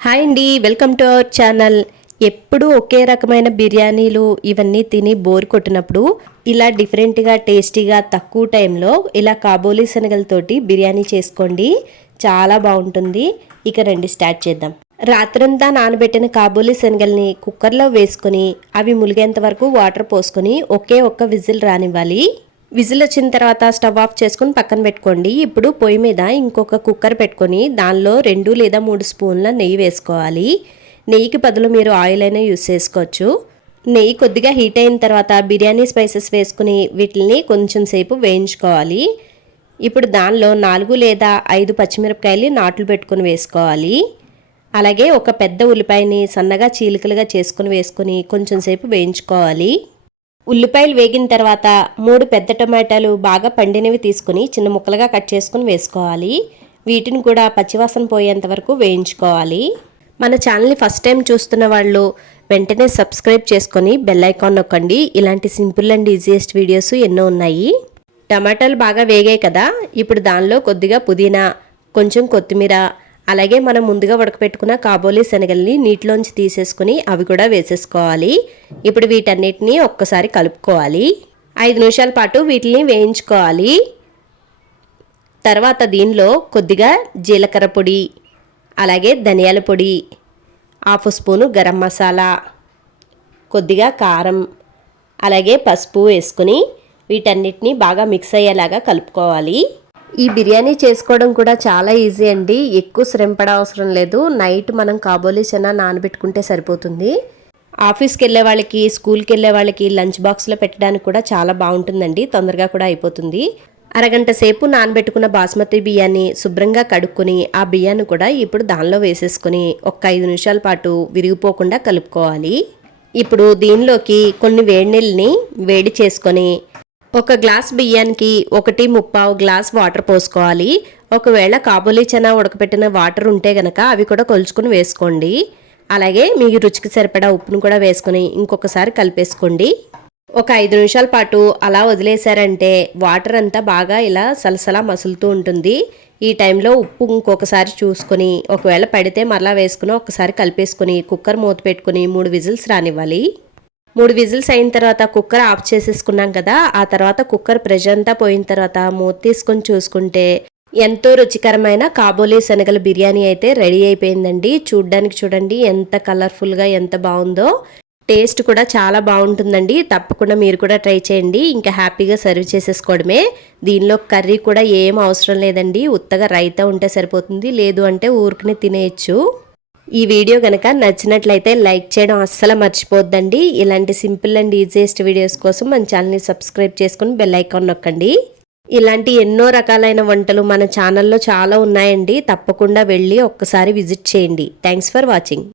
Hi అండి, welcome to our channel. ఎప్పుడు ఒకే రకమైన బిర్యానీలు ఇవన్నీ తిని బోర్ కొట్టినప్పుడు ఇలా డిఫరెంట్గా టేస్టీగా తక్కువ టైంలో ఇలా కాబోలీ శనగలతోటి బిర్యానీ చేసుకోండి. చాలా బాగుంటుంది. ఇక రండి స్టార్ట్ చేద్దాం. రాత్రంతా నానబెట్టిన కాబోలీ శనగల్ని కుక్కర్లో వేసుకొని అవి ములిగేంత వరకు వాటర్ పోసుకొని ఒకే ఒక్క విజిల్ రానివ్వాలి. విజిల్ వచ్చిన తర్వాత స్టవ్ ఆఫ్ చేసుకుని పక్కన పెట్టుకోండి. ఇప్పుడు పొయ్యి మీద ఇంకొక కుక్కర్ పెట్టుకొని దానిలో 2 లేదా 3 స్పూన్ల నెయ్యి వేసుకోవాలి. నెయ్యికి బదులు మీరు ఆయిల్ అయినా యూస్ చేసుకోవచ్చు. నెయ్యి కొద్దిగా హీట్ అయిన తర్వాత బిర్యానీ స్పైసెస్ వేసుకుని వీటిని కొంచెం సేపు వేయించుకోవాలి. ఇప్పుడు దానిలో 4 లేదా 5 పచ్చిమిరపకాయలు నాట్లు పెట్టుకుని వేసుకోవాలి. అలాగే ఒక పెద్ద ఉల్లిపాయని సన్నగా చీలికలుగా చేసుకుని వేసుకుని కొంచెం సేపు వేయించుకోవాలి. ఉల్లిపాయలు వేగిన తర్వాత 3 పెద్ద టమాటాలు బాగా పండినవి తీసుకుని చిన్న ముక్కలుగా కట్ చేసుకుని వేసుకోవాలి. వీటిని కూడా పచ్చివాసన పోయేంత వరకు వేయించుకోవాలి. మన ఛానల్ని ఫస్ట్ టైం చూస్తున్న వాళ్ళు వెంటనే సబ్స్క్రైబ్ చేసుకొని బెల్ ఐకాన్ నొక్కండి. ఇలాంటి సింపుల్ అండ్ ఈజియెస్ట్ వీడియోస్ ఎన్నో ఉన్నాయి. టమాటాలు బాగా వేగాయి కదా, ఇప్పుడు దానిలో కొద్దిగా పుదీనా, కొంచెం కొత్తిమీర, అలాగే మనం ముందుగా ఉడకపెట్టుకున్న కాబోలీ శనగల్ని నీటిలోంచి తీసేసుకుని అవి కూడా వేసేసుకోవాలి. ఇప్పుడు వీటన్నిటిని ఒక్కసారి కలుపుకోవాలి. 5 నిమిషాల పాటు వీటిని వేయించుకోవాలి. తర్వాత దీనిలో కొద్దిగా జీలకర్ర పొడి, అలాగే ధనియాల పొడి, 1/2 స్పూను గరం మసాలా, కొద్దిగా కారం, అలాగే పసుపు వేసుకుని వీటన్నిటిని బాగా మిక్స్ అయ్యేలాగా కలుపుకోవాలి. ఈ బిర్యానీ చేసుకోవడం కూడా చాలా ఈజీ అండి. ఎక్కువ శ్రమ పడ అవసరం లేదు. నైట్ మనం కాబోలీ చనా నానబెట్టుకుంటే సరిపోతుంది. ఆఫీస్కి వెళ్ళే వాళ్ళకి, స్కూల్కి వెళ్ళే వాళ్ళకి లంచ్ బాక్స్లో పెట్టడానికి కూడా చాలా బాగుంటుందండి. తొందరగా కూడా అయిపోతుంది. అరగంట సేపు నానబెట్టుకున్న బాస్మతి బియ్యాన్ని శుభ్రంగా కడుక్కొని ఆ బియ్యాన్ని కూడా ఇప్పుడు దానిలో వేసేసుకుని ఒక 5 నిమిషాల పాటు విరిగిపోకుండా కలుపుకోవాలి. ఇప్పుడు దీనిలోకి కొన్ని వేడి నీళ్ళని వేడి చేసుకొని ఒక గ్లాస్ బియ్యానికి 1.25 గ్లాస్ వాటర్ పోసుకోవాలి. ఒకవేళ కాబోలీ చనా ఉడకపెట్టిన వాటర్ ఉంటే గనక అవి కూడా కొలుచుకుని వేసుకోండి. అలాగే మీ రుచికి సరిపడా ఉప్పును కూడా వేసుకొని ఇంకొకసారి కలిపేసుకోండి. ఒక 5 నిమిషాల పాటు అలా వదిలేశారంటే వాటర్ అంతా బాగా ఇలా సలసలా మసులుతూ ఉంటుంది. ఈ టైంలో ఉప్పు ఇంకొకసారి చూసుకొని ఒకవేళ పడితే మరలా వేసుకుని ఒకసారి కలిపేసుకుని కుక్కర్ మూత పెట్టుకుని 3 విజిల్స్ రానివ్వాలి. 3 విజిల్స్ అయిన తర్వాత కుక్కర్ ఆఫ్ చేసేసుకున్నాం కదా, ఆ తర్వాత కుక్కర్ ప్రెషర్ అంతా పోయిన తర్వాత మూత తీసుకొని చూసుకుంటే ఎంతో రుచికరమైన కాబోలీ శనగల బిర్యానీ అయితే రెడీ అయిపోయిందండి. చూడ్డానికి చూడండి ఎంత కలర్ఫుల్గా ఎంత బాగుందో. టేస్ట్ కూడా చాలా బాగుంటుందండి. తప్పకుండా మీరు కూడా ట్రై చేయండి. ఇంకా హ్యాపీగా సర్వ్ చేసేసుకోవడమే. దీనిలో కర్రీ కూడా ఏం అవసరం లేదండి. ఉత్తగా రైతా ఉంటే సరిపోతుంది, లేదు అంటే ఊరికనే తినేయచ్చు. ఈ వీడియో కనుక నచ్చినట్లయితే లైక్ చేయడం అస్సలు మర్చిపోద్దండి. ఇలాంటి సింపుల్ అండ్ ఈజియెస్ట్ వీడియోస్ కోసం మన ఛానల్ని సబ్స్క్రైబ్ చేసుకుని బెల్ ఐకాన్ నొక్కండి. ఇలాంటి ఎన్నో రకాలైన వంటలు మన ఛానల్లో చాలా ఉన్నాయండి. తప్పకుండా వెళ్ళి ఒక్కసారి విజిట్ చేయండి. Thanks for watching.